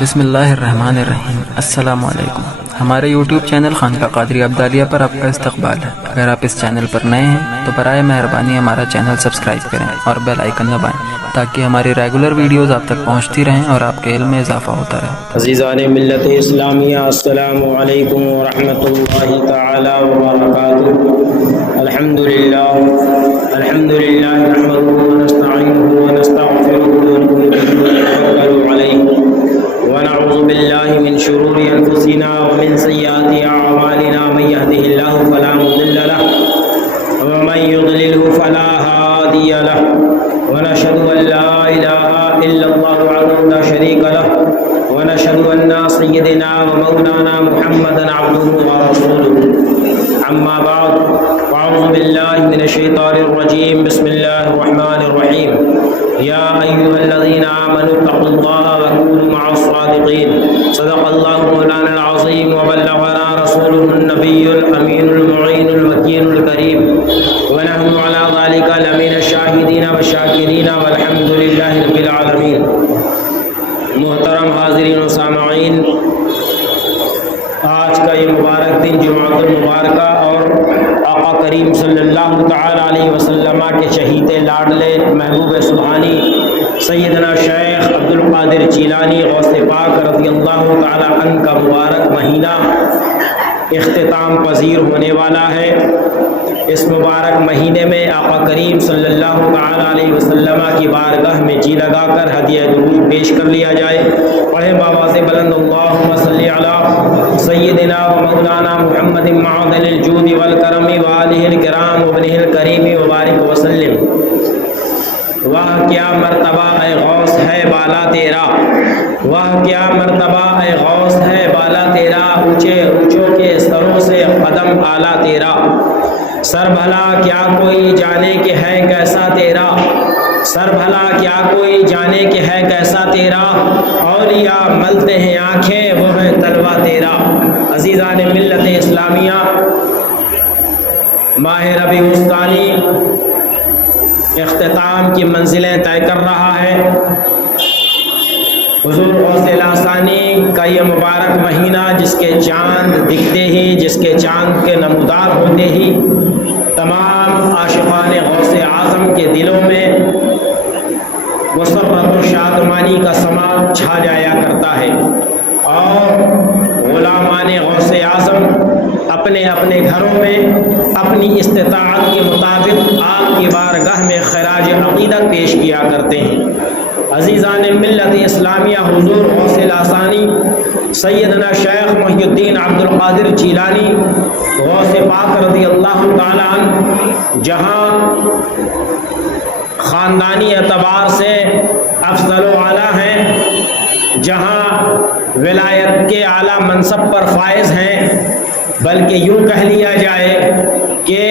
بسم اللہ الرحمن الرحیم۔ السلام علیکم۔ ہمارے یوٹیوب چینل خانقاہ قادریہ عبدالیہ پر آپ کا استقبال ہے۔ اگر آپ اس چینل پر نئے ہیں تو برائے مہربانی ہمارا چینل سبسکرائب کریں اور بیل آئیکن دبائیں تاکہ ہماری ریگولر ویڈیوز آپ تک پہنچتی رہیں اور آپ کے علم میں اضافہ ہوتا رہے۔ عزیزان ملت اسلامیہ، السلام علیکم ورحمۃ اللہ تعالی وبرکاتہ۔ الحمدللہ نحمدہ ونستعینہ ونستغفرہ ونتوکل علیہ ونعوذ باللہ من شرور انفسنا ومن سیئات اعمالنا، من یہدہ اللہ فلا مضل لہ ومن یضللہ فلا ہادی لہ، ونشہد ان لا الہ الا اللہ وحدہ لا شریک لہ، ونشہد ان سیدنا ومولانا محمدا عبدہ ورسولہ۔ اما بعد، فاعوذ باللہ من الشیطان الرجیم، بسم اللہ الرحمن الرحیم۔ یا ایھا الذین آمنوا اتقوا اللہ وکونوا مع الصادقین۔ صدق اللہ مولانا العظیم وبلغنا رسولہ النبی الامین المعین المکین الکریم، ونحن علی ذلک لمن الشاہدین والشاکرین والحمد للہ رب العالمین۔ محترم حاضرین و سامعین، آج کا یہ مبارک دن جمعۃ المبارکہ اور آقا کریم صلی اللہ تعالی علیہ وسلم کے شہید لاڈلے محبوب سبحانی سیدنا شیخ عبدالقادر جیلانی غوث پاک رضی اللہ تعالی عنہ کا مبارک مہینہ اختتام پذیر ہونے والا ہے۔ اس مبارک مہینے میں آقا کریم صلی اللہ تعالی علیہ وسلم کی بارگاہ میں جی لگا کر ہدیہ درود پیش کر لیا جائے۔ پڑھیں بآواز بلند، اللہم صلی علی سیدنا و مولانا محمد معدن الجود والکرم وآلہ الکرام وابنہ الکریم وبارک وسلم۔ واہ کیا مرتبہ اے غوث ہے بالا تیرا، واہ کیا مرتبہ اے غوث ہے بالا تیرا، اونچے اونچوں کے سروں سے قدم اعلیٰ تیرا، سر بھلا کیا کوئی جانے کہ ہے کیسا تیرا، سر بھلا کیا کوئی جانے کہ ہے کیسا تیرا، اولیاء ملتے ہیں آنکھیں وہ ہے تلوہ تیرا۔ عزیزان ملت اسلامیہ، ماہ ربیع الثانی اختتام کی منزلیں طے کر رہا ہے۔ حضور غوث لاثانی کا یہ مبارک مہینہ جس کے چاند دکھتے ہی، جس کے چاند کے نمودار ہوتے ہی تمام عاشقان غوث اعظم کے دلوں میں مسرت و شادمانی کا سما چھا جایا کرتا ہے، اور غلامان غوث اعظم اپنے اپنے گھروں میں اپنی استطاعت کے مطابق آپ کی بارگاہ میں خراج عقیدت پیش کیا کرتے ہیں۔ عزیزان ملت اسلامیہ، حضور غوث لاثانی سیدنا شیخ محی الدین عبدالقادر جیلانی غوث پاک رضی اللہ تعالی عنہ جہاں خاندانی اعتبار سے افضل و اعلیٰ ہیں، جہاں ولایت کے اعلیٰ منصب پر فائز ہیں، بلکہ یوں کہہ لیا جائے کہ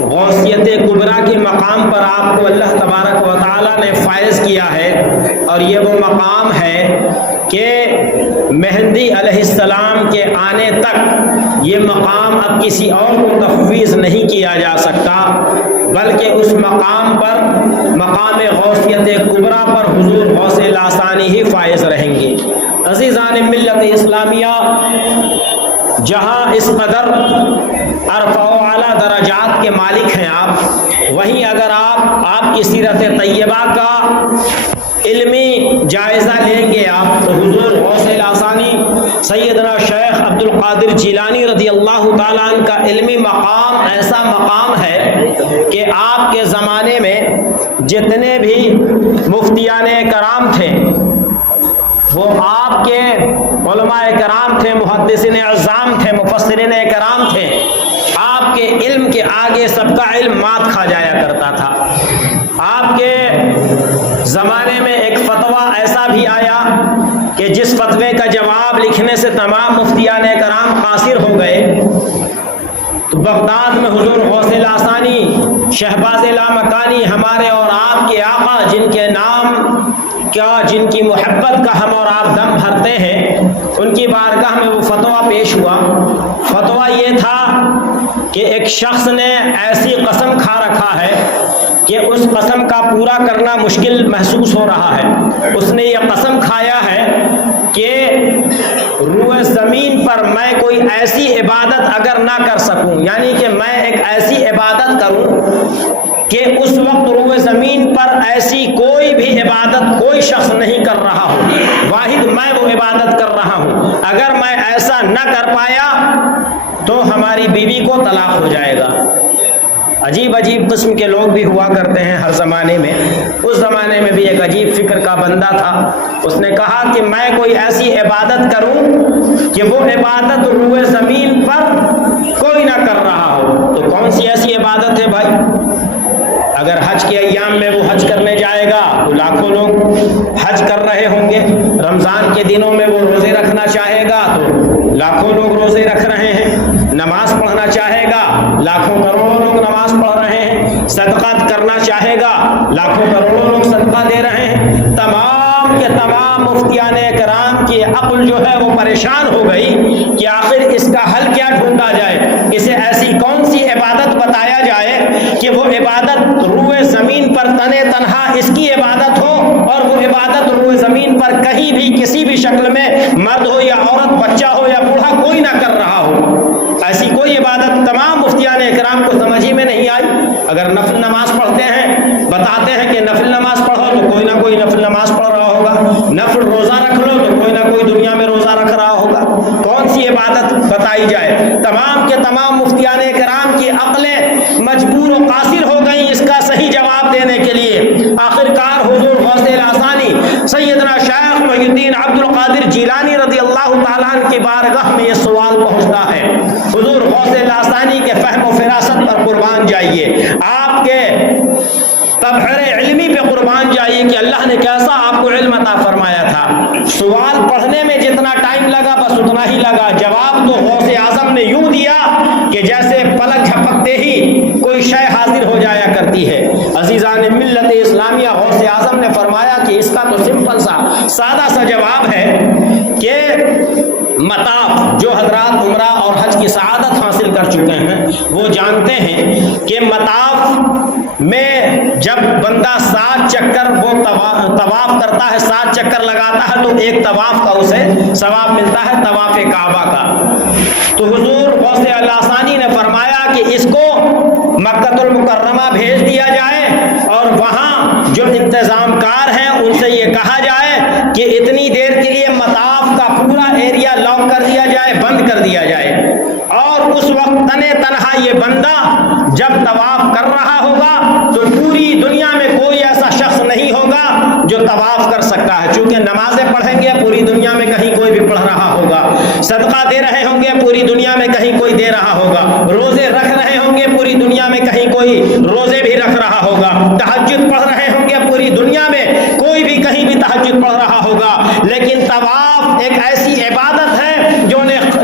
غوثیت کبریٰ کے مقام پر آپ کو اللہ تبارک و تعالیٰ نے فائز کیا ہے، اور یہ وہ مقام ہے کہ مہدی علیہ السلام کے آنے تک یہ مقام اب کسی اور کو تفویض نہیں کیا جا سکتا، بلکہ اس مقام پر، مقام غوثیت کبریٰ پر حضور غوث لاثانی ہی فائز رہیں گے۔ عزیزان ملت اسلامیہ، جہاں اس قدر عرفہ و اعلیٰ درجات کے مالک ہیں آپ، وہیں اگر آپ کی سیرت طیبہ کا علمی جائزہ لیں گے آپ، تو حضور غوث لاثانی سیدنا شیخ عبدالقادر جیلانی رضی اللہ تعالیٰ عنہ کا علمی مقام ایسا مقام ہے کہ آپ کے زمانے میں جتنے بھی مفتیان کرام تھے وہ آپ کے علماء کرام تھے، محدثین اعظام تھے، مفسرین کرام تھے، آپ کے علم کے آگے سب کا علم مات کھا جایا کرتا تھا۔ آپ کے زمانے میں ایک فتویٰ ایسا بھی آیا کہ جس فتوے کا جواب لکھنے سے تمام مفتیان کرام قاصر ہو گئے، تو بغداد میں حضور غوث لاثانی شہباز لامکانی ہمارے اور آپ کے آقا، جن کے نام کیا، جن کی محبت کا ہم اور آپ دم بھرتے ہیں، ان کی بارگاہ میں وہ فتویٰ پیش ہوا۔ فتویٰ یہ تھا کہ ایک شخص نے ایسی قسم کھا رکھا ہے کہ اس قسم کا پورا کرنا مشکل محسوس ہو رہا ہے۔ اس نے یہ قسم کھایا ہے روئے زمین پر میں کوئی ایسی عبادت اگر نہ کر سکوں، یعنی کہ میں ایک ایسی عبادت کروں کہ اس وقت روئے زمین پر ایسی کوئی بھی عبادت کوئی شخص نہیں کر رہا ہو، واحد میں وہ عبادت کر رہا ہوں، اگر میں ایسا نہ کر پایا تو ہماری بیوی کو طلاق ہو جائے گا۔ عجیب عجیب قسم کے لوگ بھی ہوا کرتے ہیں ہر زمانے میں۔ اس زمانے میں بھی ایک عجیب فکر کا بندہ تھا، اس نے کہا کہ میں کوئی ایسی عبادت کروں کہ وہ عبادت روئے زمین پر کوئی نہ کر رہا ہو۔ تو کون سی ایسی عبادت ہے بھائی؟ اگر حج کے ایام میں وہ حج کرنے جائے گا تو لاکھوں لوگ حج کر رہے ہوں گے، رمضان کے دنوں میں وہ روزے رکھنا چاہے گا تو لاکھوں لوگ روزے رکھ رہے ہیں، نماز پڑھنا چاہے گا لاکھوں کروڑوں لوگ نماز پڑھ رہے ہیں، صدقات کرنا چاہے گا لاکھوں کروڑوں لوگ صدقہ دے رہے ہیں۔ تمام کے تمام مفتیان کرام کی عقل جو ہے وہ پریشان ہو گئی کہ آخر اس کا حل کیا ڈھونڈا جائے، اسے ایسی کون سی عبادت بتایا جائے کہ وہ عبادت روئے زمین پر تنے تنہا اس کی عبادت ہو، اور وہ عبادت روئے زمین پر کہیں بھی کسی بھی شکل میں مرد ہو یا عورت، بچہ ہو یا بوڑھا، کوئی نہ کر رہا ہو۔ ایسی کوئی عبادت تمام مفتیان اکرام کو سمجھ ہی میں نہیں آئی۔ اگر نفل نماز پڑھتے ہیں، بتاتے ہیں کہ نفل نماز پڑھو تو کوئی نہ کوئی نفل نماز پڑھ رہا ہوگا، نفل روزہ رکھ لو تو کوئی نہ کوئی دنیا میں روزہ رکھ رہا ہوگا، کون سی عبادت بتائی جائے؟ تمام کے تمام مفتیان کرام کی عقلیں مجبور و قاصر ہو گئیں اس کا صحیح جواب دینے کے لیے۔ آخرکار حضور غوث لاسانی سیدنا شیخ محی الدین عبد القادر جیلانی رضی اللہ تعالیٰ عنہ کی بارگاہ میں یہ سوال پہنچتا ہے۔ حضور غوث لاسانی کے فہم و فراست پر قربان جائیے، آپ کے تبحر علمی پہ قربان جائیے کہ اللہ نے کیسا آپ کو علم عطا فرمایا تھا۔ سوال پڑھنے میں جتنا ٹائم لگا بس اتنا ہی لگا، جواب تو غوث اعظم نے یوں دیا کہ جیسے پلک جھپکتے ہی کوئی شے حاضر ہو جایا کرتی ہے۔ عزیزان ملت اسلامیہ، غوث اعظم نے فرمایا کہ اس کا تو سمپل سا سادہ سا جواب ہے کہ مطاف، جو حضرات عمرہ اور حج کی سعادت حاصل کر چکے ہیں وہ جانتے ہیں کہ مطاف میں جب بندہ 7 چکر وہ طواف کرتا ہے، 7 چکر لگاتا ہے تو ایک طواف کا اسے ثواب ملتا ہے، طواف کعبہ کا۔ تو حضور غوث لاسانی نے فرمایا کہ اس کو مکہ المکرمہ بھیج دیا جائے اور وہاں جو انتظام کار ہیں ان سے یہ کہا جائے کہ اتنی دیر کے لیے مطاف کا پورا ایریا لاک کر دیا جائے، بند کر دیا جائے، اور اس وقت تنے تنہا یہ بندہ جب طواف کر رہا ہوگا تو پوری دنیا میں کوئی ایسا شخص نہیں ہوگا جو طواف کر سکتا ہے، چونکہ نمازیں پڑھیں گے پوری دنیا میں کہیں کوئی بھی پڑھ رہا ہوگا، صدقہ دے رہے ہوں گے پوری دنیا میں کہیں کوئی دے رہا ہوگا، روزے رکھ رہے ہوں گے پوری دنیا میں کہیں کوئی روزے بھی رکھ رہا ہوگا، تہجد پڑھ رہے ہوں گے پوری دنیا میں کوئی بھی کہیں بھی تہجد پڑھ رہا ہوگا، لیکن طواف ایک ایسی عبادت ہے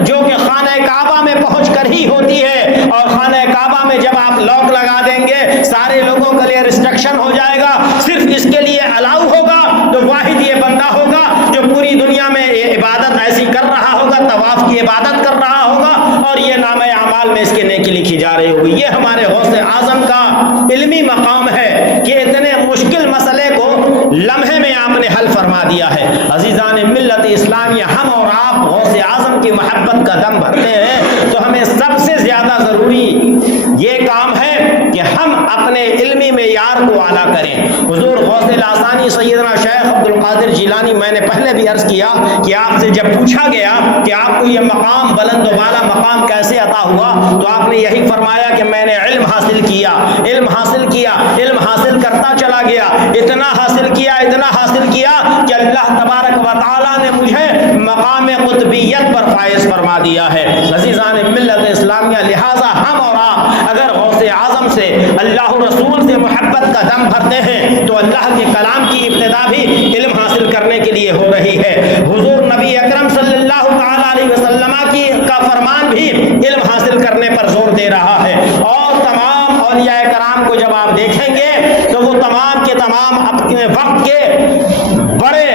جو کہ خانہ کعبہ میں پہنچ کر ہی ہوتی ہے، اور خانہ کعبہ میں جب آپ لاک لگا دیں گے سارے لوگوں کے لیے ریسٹرکشن ہو جائے گا، صرف اس کے لیے الاؤ ہوگا تو واحد یہ بندہ ہوگا جو پوری دنیا میں یہ عبادت ایسی کر رہا ہوگا، طواف کی عبادت کر رہا ہوگا، اور یہ نامہ اعمال میں اس کے نیکی لکھی جا رہی ہوگی۔ یہ ہمارے غوث اعظم کا علمی مقام ہے کہ اتنے مشکل مسئلے کو لمحے میں آپ نے حل فرما دیا ہے۔ عزیزان ملت اسلامیہ، ہم اور آپ غوث اعظم کی محبت کا دم بھرتے ہیں تو ہمیں سب سے زیادہ ضروری یہ کام ہے کہ ہم اپنے علمی معیار کو اعلیٰ کریں۔ حضور غوث لاسانی سیدنا شیخ عبد القادر جیلانی، میں نے پہلے بھی عرض کیا کہ آپ سے جب پوچھا گیا کہ آپ کو یہ مقام، بلند و بالا مقام کیسے عطا ہوا، تو آپ نے یہی فرمایا کہ میں نے علم حاصل کیا، علم حاصل کیا، علم حاصل کرتا چلا گیا، اتنا حاصل کیا، اتنا حاصل کیا کہ اللہ تبارک و تعالیٰ نے مجھے مقام قطبیت پر فائز فرما دیا ہے۔ عزیزان ملت اسلامیہ، لہٰذا ہم اور آپ اگر غوث اعظم سے، اللہ رسول سے محبت کا دم بھرتے ہیں تو اللہ کے کلام کی ابتدا بھی علم حاصل کرنے کے لیے ہو رہی ہے۔ حضور نبی اکرم صلی اللہ تعالیٰ علیہ وسلم کا فرمان بھی علم حاصل کرنے پر زور دے رہا ہے، اور تمام اولیاء کرام کو جب آپ دیکھیں گے تو وہ تمام کے تمام اپنے وقت کے بڑے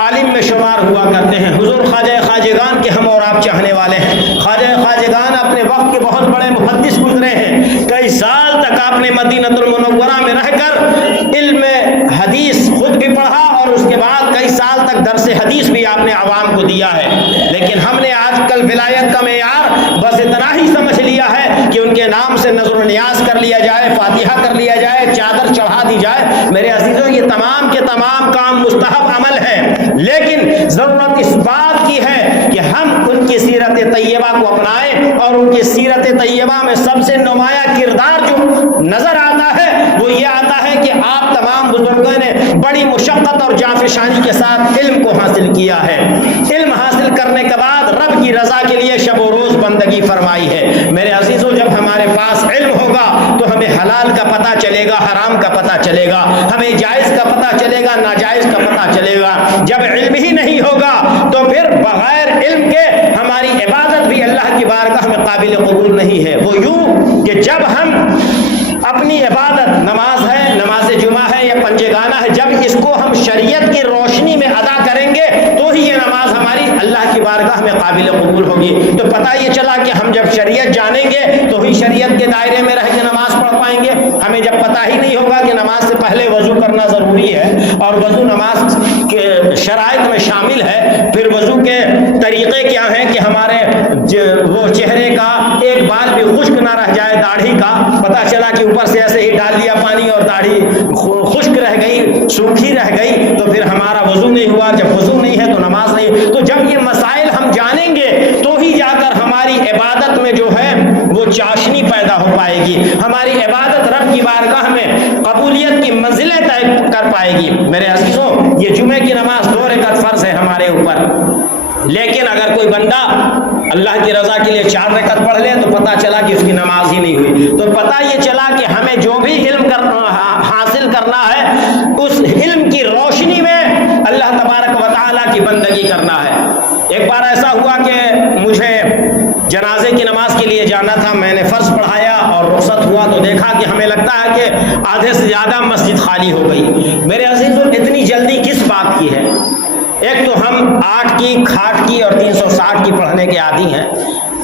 عالم میں شمار ہوا کرتے ہیں۔ حضور خواجہ خواجگان کے ہم اور آپ چاہنے والے ہیں۔ خواجہ خواجگان اپنے وقت کے بہت بڑے محدث گزرے ہیں، کئی سال تک آپ نے مدینہ المنورہ میں رہ کر علم حدیث خود بھی پڑھا اور اس کے بعد کئی سال تک درس حدیث بھی آپ نے عوام کو دیا۔ کیا ہے، لیکن ہم نے آج کل ولایت کا معیار بس اتنا ہی سمجھ لیا ہے کہ ان کے نام سے نظر و نیاز کر لیا جائے، فاتحہ کر لیا جائے، چادر چڑھا دی جائے۔ میرے عزیزوں، یہ تمام کے تمام کام مستحب عمل ہے، لیکن ضرورت اس بات کی ہے کہ ہم ان کی سیرت طیبہ کو اپنائیں، اور ان کی سیرت طیبہ میں سب سے نمایاں کردار جو نظر آتا ہے وہ یہ آتا ہے کہ آپ تمام بزرگوں نے بڑی مشقت اور جانفشانی کے ساتھ علم کو حاصل کیا ہے۔ علم حاصل کرنے کے بعد رب کی رضا کے لیے شب و روز بندگی فرمائی ہے۔ میرے عزیزوں، جب ہمارے پاس علم ہوگا تو ہمیں حلال کا پتہ چلے گا، حرام کا پتہ چلے گا، ہمیں جائز کا پتہ چلے گا، ناجائز کا پتہ چلے گا۔ جب علم ہی نہیں ہوگا تو پھر بغیر علم کے ہماری عبادت بھی اللہ کی بارگاہ میں قابل قبول نہیں ہے۔ وہ یوں کہ جب ہم اپنی عبادت، نماز ہے، نماز جمعہ ہے یا پنجے گانا ہے، جب اس کو ہم شریعت کی روشنی میں ادا کریں گے تو ہی یہ نماز ہماری اللہ کی بارگاہ میں قابل قبول ہوگی۔ تو پتہ یہ چلا کہ ہم جب شریعت جانیں گے تو ہی شریعت کے دائرے میں رہ کے نماز پڑھ پائیں گے۔ ہمیں جب پتہ ہی نہیں ہوگا کہ نماز سے پہلے وضو کرنا ضروری ہے اور وضو نماز کے شرائط میں شامل ہے، پھر وضو کے طریقے کیا ہیں کہ ہمارے وہ چہرے کا ایک بال بھی خشک نہ رہ جائے، داڑھی کا پتہ چلا کہ اوپر سے ایسے ہی ڈال دیا پانی اور داڑھی خشک رہ گئی، سوکھی رہ گئی، تو پھر ہمارا وضو نہیں ہوا۔ جب وضو نہیں ہے تو نماز نہیں۔ تو جب یہ مسائل ہم جانیں گے تو ہی جا کر ہماری عبادت میں جو ہے وہ چاشنی پیدا ہو پائے گی، ہماری عبادت رب کی بارگاہ میں قبولیت کی منزلیں طے کر پائے گی۔ میرے عزیزوں، یہ جمعے کی نماز 2 رکعت فرض ہے ہمارے اوپر، لیکن اگر کوئی بندہ اللہ کی رضا کے لیے 4 رکعت پڑھ لے تو پتہ چلا کہ اس کی نماز ہی نہیں ہوئی۔ تو پتہ یہ چلا کہ ہمیں جو بھی علم حاصل کرنا ہے اس علم کی روشنی میں اللہ تبارک و تعالیٰ کی بندگی کرنا ہے۔ ایک بار ایسا ہوا کہ مجھے جنازے کی نماز کے لیے جانا تھا، میں نے فرض پڑھایا اور رخصت ہوا تو دیکھا کہ ہمیں لگتا ہے کہ آدھے سے زیادہ مسجد خالی ہو گئی۔ میرے عزیزوں، اتنی جلدی کس بات کی ہے؟ ایک تو ہم 8 کی، کھاٹ کی اور 360 کی پڑھنے کے عادی ہیں،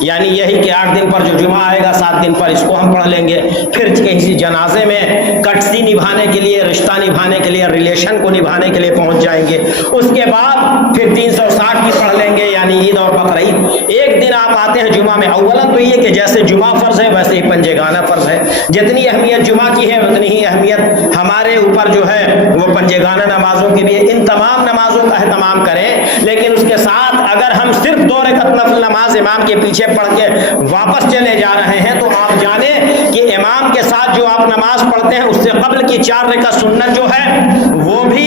یعنی یہی کہ 8 دن پر جو جمعہ آئے گا 7 دن پر اس کو ہم پڑھ لیں گے، پھر کسی جنازے میں کٹسی نبھانے کے لیے، رشتہ نبھانے کے لیے، ریلیشن کو نبھانے کے لیے پہنچ جائیں گے، اس کے بعد پھر 360 کی پڑھ لیں گے، یعنی عید اور بقرعید۔ ایک دن آپ آتے ہیں جمعہ میں، اولاً تو یہ کہ جیسے جمعہ فرض ہے ویسے ہی پنجے گانا فرض ہے، جتنی اہمیت جمعہ کی ہے اتنی ہی اہمیت ہمارے اوپر جو ہے وہ پنجے گانا نمازوں کی بھی ہے۔ ان تمام نمازوں کا اہتمام کریں، لیکن اس کے ساتھ اگر ہم صرف 2 رکعت نفل نماز امام کے پیچھے پڑھ کے واپس چلے جا رہے ہیں تو آپ جانیں کہ امام کے ساتھ جو آپ نماز پڑھتے ہیں اس سے قبل کی 4 رکعت سنت جو ہے وہ بھی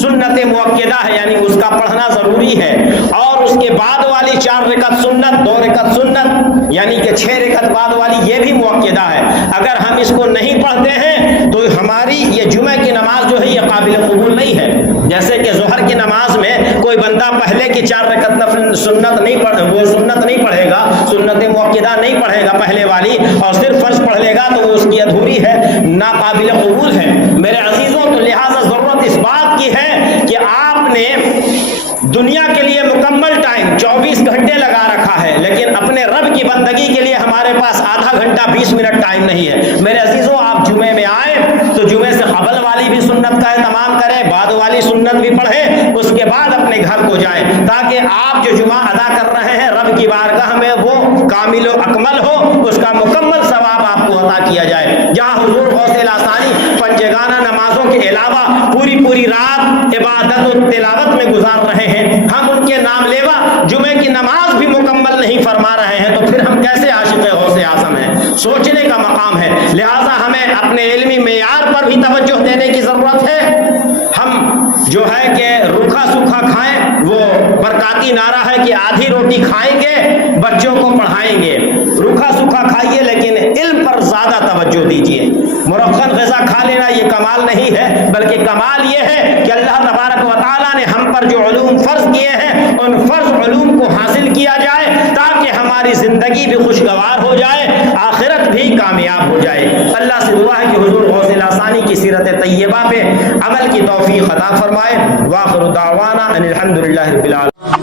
سنت مؤکدہ ہے، یعنی اس کا پڑھنا ضروری ہے، اور اس کے بعد والی 4 رکعت سنت، 2 رکعت سنت، یعنی کہ 6 رکعت بعد والی یہ بھی مؤکدہ ہے۔ اگر ہم اس کو نہیں پڑھتے ہیں تو ہماری یہ جمعہ کی نماز جو ہے یہ قابل قبول نہیں ہے۔ جیسے کہ ظہر کی نماز میں کوئی بندہ پہلے کی 4 رکعت نفل سنت نہیں پڑھے گا، سنت مؤکدہ نہیں پڑھے گا پہلے والی، اور صرف فرض پڑھ لے گا تو وہ اس کی ادھوری ہے، ناقابل قبول ہے۔ میرے عزیزوں، تو لہٰذا ضرورت اس بات کی ہے کہ آپ نے دنیا کے لیے مکمل ٹائم 24 گھنٹے لگا رکھا ہے، لیکن اپنے رب کی بندگی کے لیے ہمارے پاس آدھا گھنٹہ 20 منٹ ٹائم نہیں ہے۔ میرے عزیزوں، آپ جمعے میں آئے تو جمعے سے قبل والی بھی سنت کا اہتمام کریں، بعد والی سنت بھی پڑھیں، اس کے بعد اپنے گھر کو جائیں، تاکہ آپ جو جمعہ ادا کر رہے ہیں رب کی بارگاہ میں وہ کامل و اکمل ہو، اس کا مکمل ثواب آپ کو عطا کیا جائے۔ جہاں حضور غوث لاسانی پنجگانہ نمازوں کے علاوہ پوری رات عبادت و تلاوت میں گزار رہے ہیں، ہم ان کے نام لیوا جمعے کی نماز بھی مکمل نہیں فرما رہے ہیں، تو پھر ہم کیسے عاشق غوث اعظم ہیں؟ سوچنے کا مقام ہے۔ لہٰذا ہمیں اپنے علمی معیار پر بھی توجہ دینے کی ضرورت ہے۔ ہم جو ہے کہ روکھا سوکھا کھائیں، وہ برکاتی نعرہ ہے کہ آدھی روٹی کھائیں گے بچوں کو پڑھائیں گے، روکھا سوکھا کھائیے لیکن علم پر زیادہ توجہ دیجیے۔ مرخن غذا کھا لینا یہ کمال نہیں ہے، بلکہ کمال یہ ہے کہ اللہ تبارک و تعالیٰ نے ہم پر جو علوم فرض کیے ہیں ان فرض علوم کو حاصل کیا جائے، تاکہ ہماری زندگی بھی خوشگوار ہو جائے، آخرت بھی کامیاب ہو جائے۔ اللہ سے دعا ہے کہ حضور غوث لاسانی کی سیرت طیبہ پہ عمل کی توفیق عطا فرمائے۔ وآخر دعوانا ان الحمد للہ رب العالمین۔